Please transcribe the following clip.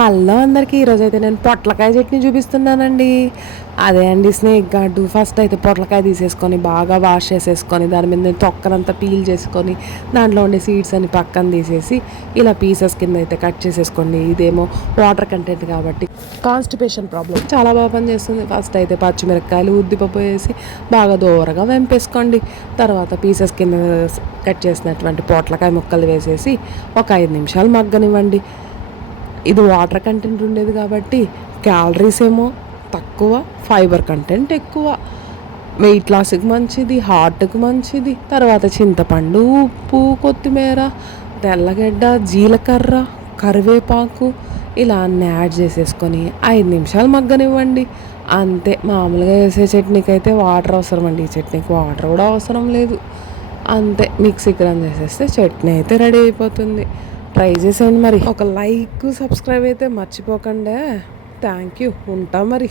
Hello అందరికీ ఈరోజైతే నేను పొట్లకాయ చట్నీ చూపిస్తున్నానండి. అదే అండి స్నేక్ గార్డు. ఫస్ట్ అయితే పొట్లకాయ తీసేసుకొని బాగా వాష్ చేసేసుకొని దాని మీద తొక్కనంతా పీల్ చేసుకొని దాంట్లో ఉండే సీడ్స్ అని పక్కన తీసేసి ఇలా పీసెస్ కింద అయితే కట్ చేసేసుకోండి. ఇదేమో వాటర్ కంటెంట్ కాబట్టి కాన్స్టిపేషన్ ప్రాబ్లం చాలా బాగా పనిచేస్తుంది. ఫస్ట్ అయితే పచ్చిమిరపకాయలు ఉద్దిపప్పు వేసి బాగా దూరగా వెంపేసుకోండి. తర్వాత పీసెస్ కింద కట్ చేసినటువంటి పొట్లకాయ ముక్కలు వేసేసి ఒక 5 నిమిషాలు మగ్గనివ్వండి. ఇది వాటర్ కంటెంట్ ఉండేది కాబట్టి క్యాలరీస్ ఏమో తక్కువ, ఫైబర్ కంటెంట్ ఎక్కువ, వెయిట్ లాస్కి మంచిది, హార్ట్కి మంచిది. తర్వాత చింతపండు, ఉప్పు, కొత్తిమీర, తెల్లగడ్డ, జీలకర్ర, కరివేపాకు ఇలా అన్నీ యాడ్ చేసేసుకొని 5 నిమిషాలు మగ్గనివ్వండి. అంతే. మామూలుగా వేసే చట్నీకి అయితే వాటర్ అవసరం అండి, ఈ చట్నీకి వాటర్ కూడా అవసరం లేదు. అంతే, మిక్సీకి రన్ చేసేస్తే చట్నీ అయితే రెడీ అయిపోతుంది. ట్రై చేసేయండి. మరి ఒక లైక్, సబ్స్క్రైబ్ అయితే మర్చిపోకండి. Thank you. ఉంటా మరి.